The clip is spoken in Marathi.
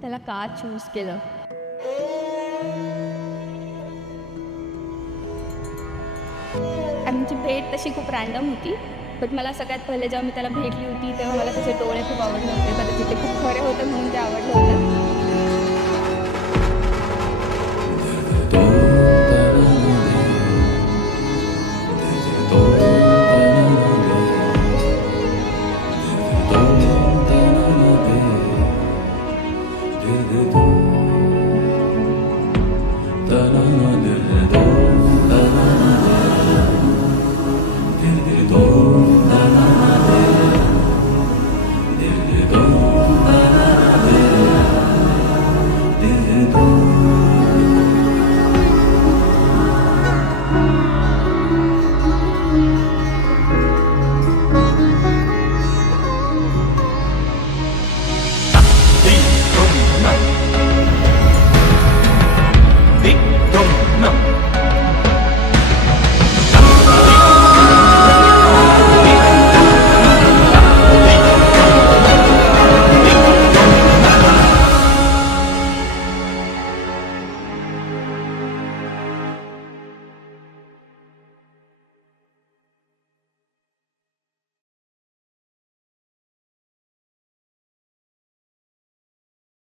त्याला का चूज केलं? आमची भेट तशी खूप रॅन्डम होती. बट मला सगळ्यात पहिले जेव्हा मी त्याला भेटली होती तेव्हा मला त्याचे डोळे खूप आवडले होते. कदाचित ते खूप खरे होते म्हणून ते आवडलं होतं. do